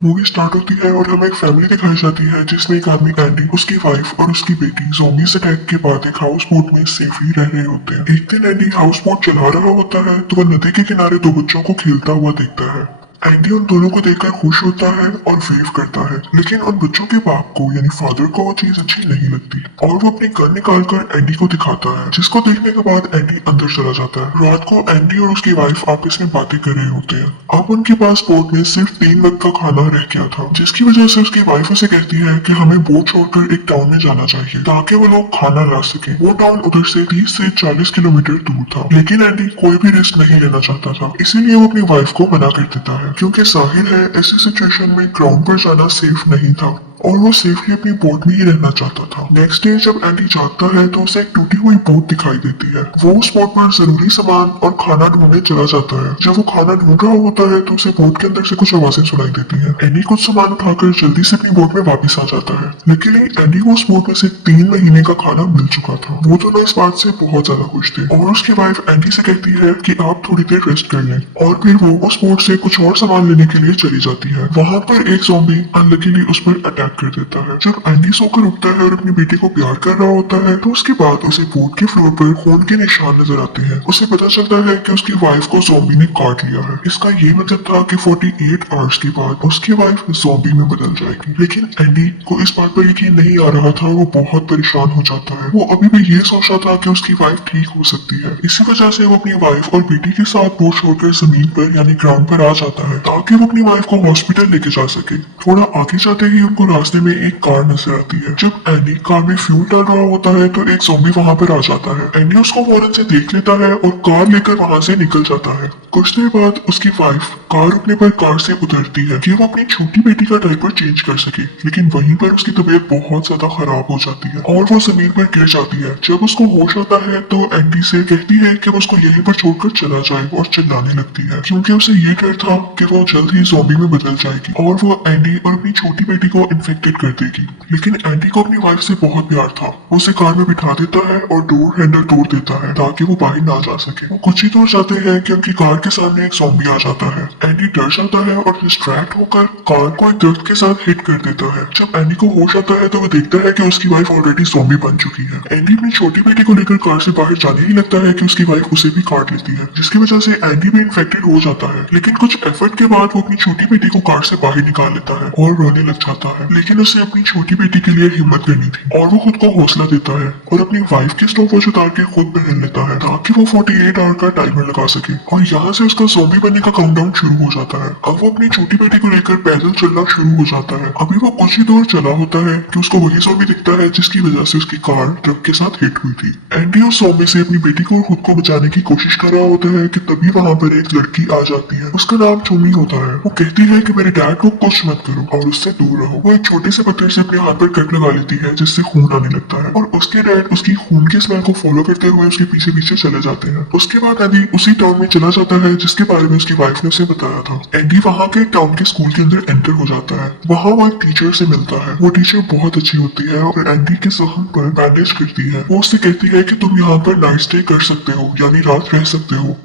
Movie start होती है और हमें एक फैमिली दिखाई जाती है जिसमें एक आदमी एंडी, उसकी वाइफ और उसकी बेटी ज़ॉम्बीज़ अटैक के बाद एक हाउस बोट में सेफली रह रहे होते हैं। एक दिन एंडी हाउस बोट चला रहा होता है तो वह नदी के किनारे दो बच्चों को खेलता हुआ देखता है। एंडी उन दोनों को देखकर खुश होता है और वेव करता है, लेकिन उन बच्चों के बाप को यानी फादर को वो चीज अच्छी नहीं लगती और वो अपनी गन निकालकर एंडी को दिखाता है, जिसको देखने के बाद एंडी अंदर चला जाता है। रात को एंडी और उसकी वाइफ आपस में बातें कर रहे होते हैं। अब उनके पास बोट में सिर्फ 3 वक्त का खाना रह गया था, जिसकी वजह से उसकी वाइफ उसे कहती है कि हमें बोट छोड़कर एक टाउन में जाना चाहिए ताकि वो लोग खाना ला सके। वो टाउन उधर से 30 से 40 किलोमीटर दूर था, लेकिन एंडी कोई भी रिस्क नहीं लेना चाहता था, इसीलिए वो अपनी वाइफ को मना कर देता है क्योंकि जाहिर है ऐसी सिचुएशन में ग्राउंड पर जाना सेफ नहीं था और वो सेफली अपनी बोट में ही रहना चाहता था। नेक्स्ट डे जब एंडी जागता है तो उसे एक टूटी हुई बोट दिखाई देती है। वो उस बोट पर जरूरी सामान और खाना ढूंढने चला जाता है। जब वो खाना ढूंढ रहा होता है तो उसे बोट के अंदर से कुछ आवाजें सुनाई देती है। एंडी कुछ सामान उठाकर जल्दी से अपनी बोट में वापस आ जाता है, लेकिन एंडी को उस बोट में से 3 महीने का खाना मिल चुका था। वो दोनों इस बात से बहुत ज्यादा खुश थे और उसकी वाइफ एंडी से कहती है कि आप थोड़ी देर रेस्ट कर लें, और फिर वो उस बोट से कुछ और सामान लेने के लिए चली जाती है। वहां पर एक ज़ॉम्बी अनलकीली उस पर अटैक कर देता है। जब एंडी सोकर उठता है और अपनी बेटी को प्यार कर रहा होता है तो उसके बाद उसे बोट के फ्लोर पर खून के निशान नजर आते हैं। उसे पता चलता है कि उसकी वाइफ को ज़ॉम्बी ने काट लिया है। इसका ये मतलब था कि 48 आवर्स के बाद उसकी वाइफ ज़ॉम्बी में बदल जाएगी, लेकिन एंडी को इस बात पर यकीन नहीं आ रहा था। वो बहुत परेशान हो जाता है। वो अभी भी ये सोच रहा था कि उसकी वाइफ ठीक हो सकती है। इसी वजह से वो अपनी वाइफ और बेटी के साथ बोट छोड़कर जमीन पर यानी ग्राउंड पर आ जाता है ताकि वो अपनी वाइफ को हॉस्पिटल लेके जा सके। थोड़ा आगे जाते ही उनको रास्ते में एक कार नजर आती है। जब एंडी कार में फ्यूल डाल रहा होता है तो एक ज़ॉम्बी वहां पर आ जाता है। एंडी उसको फौरन से देख लेता है और कार लेकर वहां से निकल जाता है। कुछ देर बाद उसकी वाइफ कार रुकने पर कार से उतरती है कि वो अपनी छोटी बेटी का डायपर चेंज कर सके, लेकिन वहीं पर उसकी तबीयत बहुत ज्यादा खराब हो जाती है और वो जमीन पर गिर जाती है। जब उसको होश आता है तो एंडी से कहती है कि वो उसको यहीं पर छोड़कर चला जाए और चिल्लाने लगती है क्योंकि उसे ये डर था कि वो जल्द ही ज़ॉम्बी में बदल जाएगी और वो एंडी और अपनी छोटी बेटी को इन्फेक्टेड कर देगी। लेकिन एंडी को अपनी वाइफ से बहुत प्यार था। वो उसे कार में बिठा देता है और डोर हैंडल तोड़ देता है ताकि वो बाहर ना जा सके। वो कुछ ही दूर जाते हैं कि उनकी कार के सामने एक ज़ॉम्बी आ जाता है। एंडी डर जाता है और डिस्ट्रैक्ट होकर कार को एक दरख्त के साथ हिट कर देता है। जब एंडी को होश आता है तो वो देखता है कि उसकी वाइफ ऑलरेडी ज़ॉम्बी बन चुकी है। एंडी अपनी छोटी बेटी को लेकर कार से बाहर जाने ही लगता है कि उसकी वाइफ उसे भी काट लेती है, जिसकी वजह से एंडी भी इन्फेक्टेड हो जाता है। लेकिन कुछ एफर्ट के बाद वो अपनी छोटी बेटी को कार से बाहर निकाल लेता है और रोने लग जाता है। लेकिन उसे अपनी छोटी बेटी के लिए हिम्मत करनी थी और वो खुद को हौसला देता है और अपनी वाइफ की स्टॉपवॉच उतार के खुद पहन लेता है ताकि वो 48 आवर का टाइमर लगा सके। और यहाँ से उसका ज़ॉम्बी बनने का काउंटडाउन शुरू हो जाता है। अब वो अपनी छोटी बेटी को लेकर पैदल चलना शुरू हो जाता है। अभी वो कुछ ही दूर चला होता है कि उसको वही ज़ॉम्बी दिखता है जिसकी वजह से उसकी कार ट्रक के साथ हिट हुई थी। एंडी उस ज़ॉम्बी से अपनी बेटी को और खुद को बचाने की कोशिश कर रहा होता है कि तभी वहाँ पर एक लड़की आ जाती है। उसका नाम टोमी होता है। वो कहती है कि मेरे डैड को कुछ मत करो और उससे दूर रहो। वो एक छोटे से पत्थर से अपने हाथ पर कट लगा लेती है जिससे खून आने लगता है और उसके डैड उसकी खून के स्मेल को फॉलो करते हुए उसके पीछे पीछे चले जाते हैं। उसके बाद एंडी उसी टाउन में चला जाता है जिसके बारे में उसकी वाइफ ने उसे बताया था। एंडी वहाँ के टाउन के स्कूल के अंदर एंटर हो जाता है। वहाँ वो एक टीचर से मिलता है। वो टीचर बहुत अच्छी होती है और एंडी के जख्म पर बैंडेज करती है। वो उससे कहती है कि तुम यहाँ पर नाइट स्टे कर सकते हो यानी रात रह सकते हो।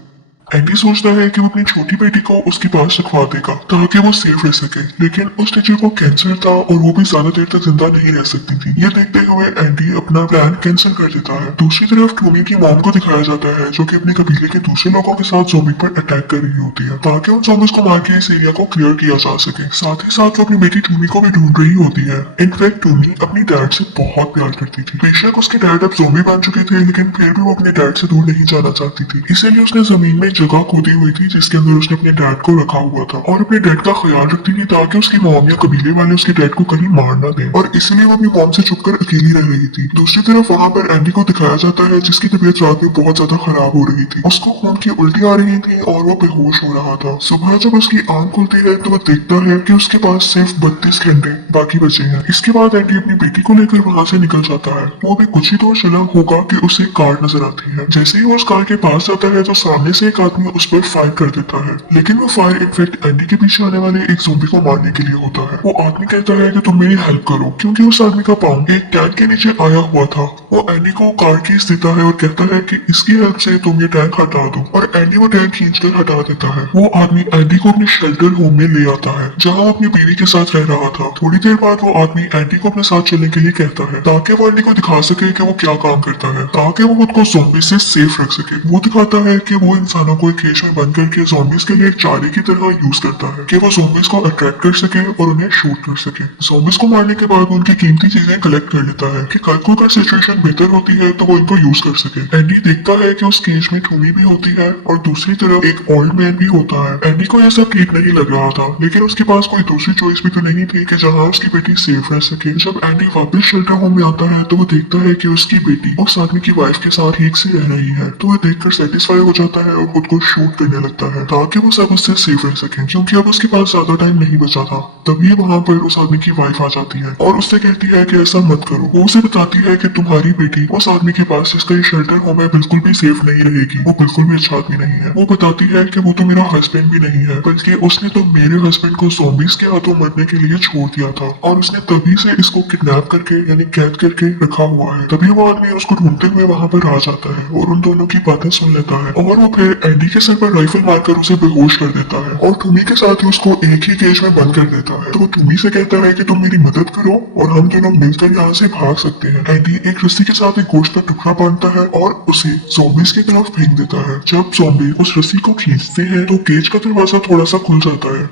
एंडी सोचता है कि वो अपनी छोटी बेटी को उसके पास रखवा देगा ताकि वो सेफ रह सके, लेकिन उस टीचर को कैंसर था और वो भी ज्यादा देर तक जिंदा नहीं रह सकती थी। ये देखते हुए एंडी अपना प्लान कैंसिल कर देता है। दूसरी तरफ टोमी की मॉम को दिखाया जाता है जो कि अपने कबीले के दूसरे लोगों के साथ ज़ॉम्बी पर अटैक कर रही होती है ताकि उन ज़ॉम्बीज़ को मार के इस एरिया को क्लियर किया जा सके। साथ ही साथ वो अपनी बेटी टोमी को भी ढूंढ रही होती है। इनफैक्ट टोमी अपनी डैड से बहुत प्यार करती थी। बेशक उसके डैड अब ज़ॉम्बी बन चुके थे, लेकिन फिर भी वो अपने डैड से दूर नहीं जाना चाहती थी। इसीलिए उसने जमीन में जगह खोदी हुई थी जिसके अंदर उसने अपने डैड को रखा हुआ था और अपने डैड का ख्याल रखती थी ताकि उसकी मॉम या कबीले वाले उसके डैड को कहीं मार ना दें, और इसलिए वो अपनी मॉम से छुपकर अकेली रह रही थी। दूसरी तरफ वहाँ पर एंडी को दिखाया जाता है जिसकी तबीयत रात में बहुत ज्यादा खराब हो रही थी। उसको खून की उल्टी आ रही थी और वो बेहोश हो रहा था। सुबह जब उसकी आंख खुलती है तो वो देखता है कि उसके पास सिर्फ 32 घंटे बाकी बचे हैं। इसके बाद एंडी अपनी बेटी को लेकर वहाँ से निकल जाता है। वो भी कुछ ही दूर चला होगा कि उसे कार नजर आती है। जैसे ही वो उस कार के पास जाता है तो सामने से एक आदमी उस पर फायर कर देता है, लेकिन वो फायर इनफेक्ट एंडी के पीछे आने वाले एक ज़ॉम्बी को मारने के लिए होता है। वो आदमी कहता है कि तुम मेरी हेल्प करो, क्योंकि उस आदमी का पाँव एक टैंक के नीचे आया हुआ था। वो एंडी को कार कीज देता है और कहता है कि इसकी हेल्प से तुम ये टैंक हटा दो, और एंडी वो टैंक खींचकर हटा देता है। वो आदमी एंडी को अपने शेल्टर होम में ले आता है, जहाँ वो अपनी बीवी के साथ रह रहा था। थोड़ी देर बाद वो आदमी एंडी को अपने साथ चलने के लिए कहता है, ताकि वो एंडी को दिखा सके कि वो क्या काम करता है, ताकि वो खुद को ज़ॉम्बी से सेफ रख सके। वो दिखाता है कि वो इंसानों को एक केज में बंद करके ज़ॉम्बीज के लिए एक चारे की तरह यूज करता है, कि वो ज़ॉम्बीज को अट्रैक्ट कर सके और उन्हें शूट कर सके। ज़ॉम्बीज को मारने के बाद उनकी कीमती चीजें कलेक्ट कर लेता है, कि कल को अगर सिचुएशन बेहतर होती है तो वो इनको यूज कर सके। एंडी देखता है कि उस केज में टूमी भी होती है और दूसरी तरफ एक ओल्ड मैन भी होता है। एंडी को यह सब ठीक नहीं लग रहा था, लेकिन उसके पास कोई दूसरी चॉइस भी तो नहीं थी कि जहाँ उसकी बेटी सेफ रह सके। जब एंडी वापस शेल्टर होम में आता है तो वो देखता है कि उसकी बेटी उस आदमी की वाइफ के साथ ठीक से रह रही है, तो वह देखकर सेटिस्फाई हो जाता है और खुद को शूट करने लगता है, ताकि वो सब उससे सेफ रह सके, क्योंकि अब उसके पास ज्यादा टाइम नहीं बचा था। तभी वहाँ पर उस आदमी की वाइफ आ जाती है और उससे कहती है कि ऐसा मत करो। वो उसे बताती है कि तुम्हारी बेटी उस आदमी के पास जिसका ये शेल्टर होम है बिल्कुल भी सेफ नहीं रहेगी, वो बिल्कुल भी अच्छा आदमी नहीं है। वो बताती है कि वो तो मेरा हस्बैंड भी नहीं है, बल्कि उसने तो मेरे हस्बैंड को ज़ॉम्बीज के हाथों मरने के लिए छोड़ दिया था, और उसने तभी से इसको किडनैप करके यानी कैद करके रखा हुआ है। तभी वो आदमी उसको ढूंढते हुए वहाँ पर आ जाता है और उन दोनों की बातें सुन लेता है, और वो फिर एंडी के सर पर राइफल मारकर उसे बेहोश कर देता है और टूमी के साथ ही उसको एक ही केज में बंद कर देता है। तो वो टूमी से कहता है कि तुम मेरी मदद करो और हम दोनों मिलकर यहाँ से भाग सकते हैं। एंडी एक रस्सी के साथ एक गोश्त का टुकड़ा बांधता है और उसे ज़ॉम्बीज की तरफ फेंक देता है। जब ज़ॉम्बी उस रस्सी को खींचते हैं तो केज का दरवाजा थोड़ा सा खुल जाता है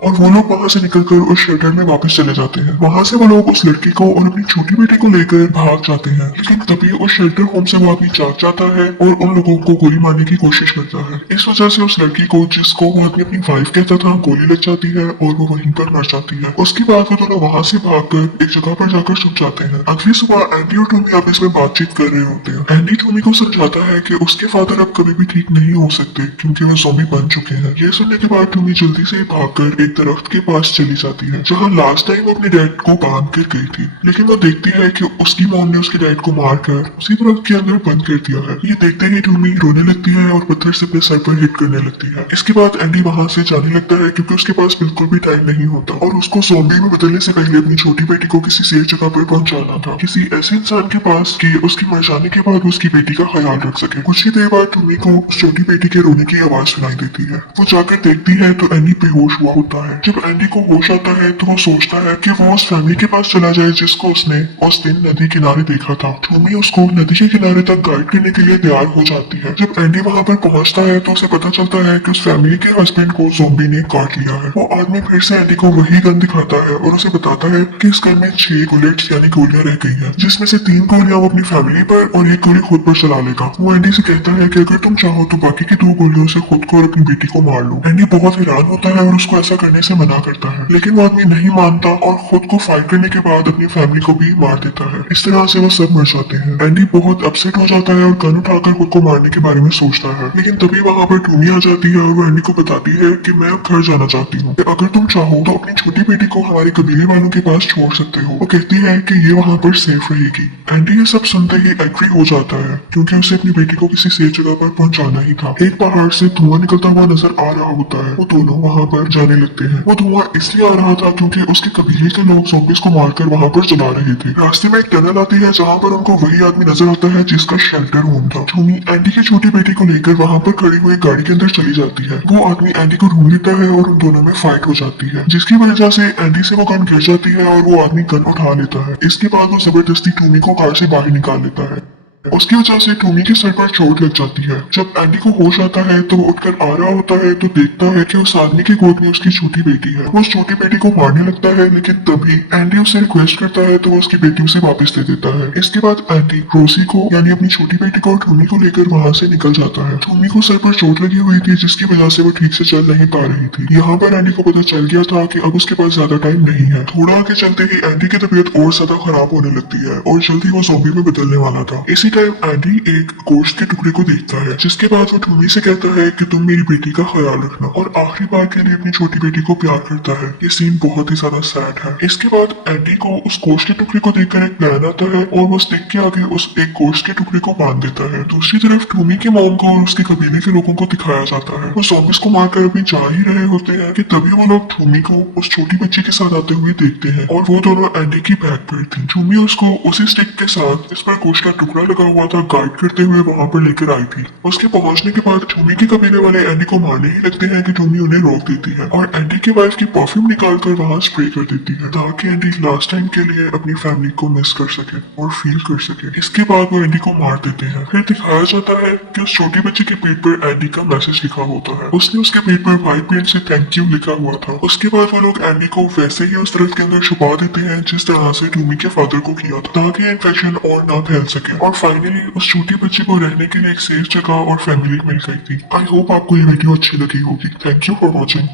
और वो लोग वहां से निकलकर उस शेल्टर में वापस चले जाते हैं। वहां से वो लोग उस लड़की को और अपनी छोटी बेटी को लेकर भाग जाते हैं, लेकिन तभी उस शेल्टर होम से वो आदमी जाग जाता है और उन लोगों को गोली मारने की कोशिश करता है। इस वजह से उस लड़की को, जिसको वो आदमी अपनी वाइफ कहता था, गोली लग जाती है और वो वहीं पर मर जाती है। उसके बाद वो दोनों वहां से भागकर एक जगह पर जाकर छुप जाते हैं। अगली सुबह एंडी और टॉमी आपस में बातचीत कर रहे होते हैं। एंडी टॉमी को समझाता है कि उसके फादर अब कभी भी ठीक नहीं हो सकते, क्योंकि वो ज़ॉम्बी बन चुके हैं। ये सुनने के बाद टॉमी जल्दी से भागकर एक दरख्त के पास चली जाती है, जहाँ लास्ट टाइम वो अपने डैड को बांध कर गई थी। लेकिन वो देखती है कि उसकी मॉम ने उसके डैड को मारकर उसी दरख्त के अंदर बंद कर दिया है। ये देखते ही टॉमी रोने लगती है और पत्थर से अपने सर पर हिट करने लगती है। इसके बाद एंडी वहां से जाने लगता है, क्योंकि उसके पास बिल्कुल भी टाइम नहीं होता और उसको ज़ॉम्बी में बदलने से पहले अपनी छोटी बेटी को किसी सेफ जगह पर पहुंचाना था, किसी ऐसे इंसान के पास कि उसके मर जाने के बाद उसकी बेटी का ख्याल रख सके। कुछ ही देर बाद टॉमी को उस छोटी बेटी के रोने की आवाज सुनाई देती है। वो जाकर देखती है तो एंडी बेहोश हुआ होता है। जब एंडी को होश आता है तो वो सोचता है कि वो उस फैमिली के पास चला जाए जिसको उसने उस दिन नदी किनारे देखा था। टॉमी उसको नदी के किनारे तक गाइड करने के लिए तैयार हो जाती है। जब एंडी वहां पर पहुंचता है तो उसे पता चलता है कि उस फैमिली के हस्बैंड को ज़ॉम्बी ने काट लिया है। वो आदमी फिर से एंडी को वही गन दिखाता है और उसे बताता है कि इस गन में 6 बुलेट्स यानी गोलियां रह गई हैं, जिसमें से 3 गोलियां वो अपनी फैमिली पर और 1 गोली खुद पर चला लेगा। वो एंडी से कहता है कि अगर तुम चाहो तो बाकी की 2 गोलियों से खुद को और अपनी बेटी को मार लो। एंडी बहुत हैरान होता है और उसको ऐसा करने से मना करता है, लेकिन वो आदमी नहीं मानता और खुद को फाइट करने के बाद अपनी फैमिली को भी मार देता है। इस तरह से वो सब मर जाते हैं। एंडी बहुत अपसेट हो जाता है और गन उठाकर खुद को मारने के बारे में सोचता है, लेकिन तभी वहां पर टॉमी आ जाती है और वो एंडी को बताती है कि मैं अब घर जाना चाहती हूँ, अगर तुम चाहो तो अपनी छोटी बेटी को हमारे कबीले वालों के पास छोड़ सकते हो। वो कहती है कि ये वहाँ पर सेफ रहेगी। एंडी ये सब सुनते ही एग्री हो जाता है, क्योंकि उसे अपनी बेटी को किसी सेफ जगह पर पहुंचाना ही था। एक पहाड़ से धुआं निकलता हुआ नजर आ रहा होता है। वो दोनों वहाँ पर जाने लगते हैं। वो धुआं इसलिए आ रहा था क्योंकि उसके कबीले के लोग ज़ॉम्बीज को मारकर वहाँ पर चला रहे थे। रास्ते में एक टनल आती है जहाँ पर उनको वही आदमी नजर आता है जिसका शेल्टर होम था। टॉमी एंडी की छोटी बेटी को लेकर वहाँ पर खड़ी हुई गाड़ी के अंदर चली जाती है। वो आदमी एंडी को ढूंढ लेता है और उन दोनों में फाइट हो जाती है, जिसकी वजह से एंडी से वो गन गिर जाती है और वो आदमी गन उठा लेता है। इसके बाद वो जबरदस्ती टॉमी को कार से बाहर निकाल लेता है। उसकी वजह से टॉमी के सर पर चोट लग जाती है। जब एंडी को होश आता है तो वो उठकर आ रहा होता है तो देखता है कि उस आदमी की गोद में उसकी छोटी बेटी है। वो उस छोटी बेटी को मारने लगता है, लेकिन तभी एंडी उससे रिक्वेस्ट करता है तो वो उसकी बेटी उसे वापस दे देता है। इसके बाद एंडी रोसी को यानी अपनी छोटी बेटी को और टॉमी को लेकर वहाँ से निकल जाता है। टॉमी को सर पर चोट लगी हुई थी, जिसकी वजह से वो ठीक से चल नहीं पा रही थी। यहाँ पर एंडी को पता चल गया था कि अब उसके पास ज्यादा टाइम नहीं है। थोड़ा आगे चलते ही एंडी की तबीयत और ज्यादा खराब होने लगती है और जल्दी वो ज़ॉम्बी में बदलने वाला था। इसी टाइम एंडी एक गोश्त के टुकड़े को देखता है, जिसके बाद वो टूमी से कहता है कि तुम मेरी बेटी का ख्याल रखना, और आखिरी बार के लिए अपनी छोटी बेटी को प्यार करता है। ये सीन बहुत ही ज्यादा सैड है। इसके बाद एंडी को उस गोश्त के टुकड़े को देखकर एक प्लान आता है और वो स्टिक के आगे उस एक गोश्त के टुकड़े को बांध देता है। दूसरी तरफ टूमी की मॉम को और उसके कबीले के लोगों को दिखाया जाता है। वो ज़ॉम्बीज़ को मारकर अभी जा ही रहे होते हैं कि तभी वो लोग टूमी को उस छोटी बच्ची के साथ आते हुए देखते हैं, और वो दोनों एंडी की बैग पर थी। टूमी उसको उसी स्टिक के साथ जिस पर गोश्त का टुकड़ा लगा हुआ था गाइड करते हुए वहां पर लेकर आई थी। उसके पहुंचने के बाद टूमी के कबीले वाले एंडी को मारने ही लगते हैं कि टूमी उन्हें रोक देती है और एंडी की वाइफ की परफ्यूम निकालकर वहां स्प्रे कर देती है, ताकि एंडी लास्ट टाइम के लिए अपनी फैमिली को मिस कर सके और फील कर सके। इसके बाद वो एंडी को मार देते हैं। फिर दिखाया जाता है कि उस छोटी बच्ची के पेट पर एंडी का मैसेज लिखा होता है। उसने उसके पेट पर व्हाइट पेंट से थैंक यू लिखा हुआ था। उसके बाद वो लोग एंडी को वैसे ही उस दरख्त के अंदर छुपा देते हैं जिस तरह से टूमी के फादर को किया था, ताकि इन्फेक्शन और ना फैल सके। और फाइनली उस छोटी बच्ची को रहने के लिए एक सेफ जगह और फैमिली मिल गई थी। आई होप आपको ये वीडियो अच्छी लगी होगी। Thank you for watching.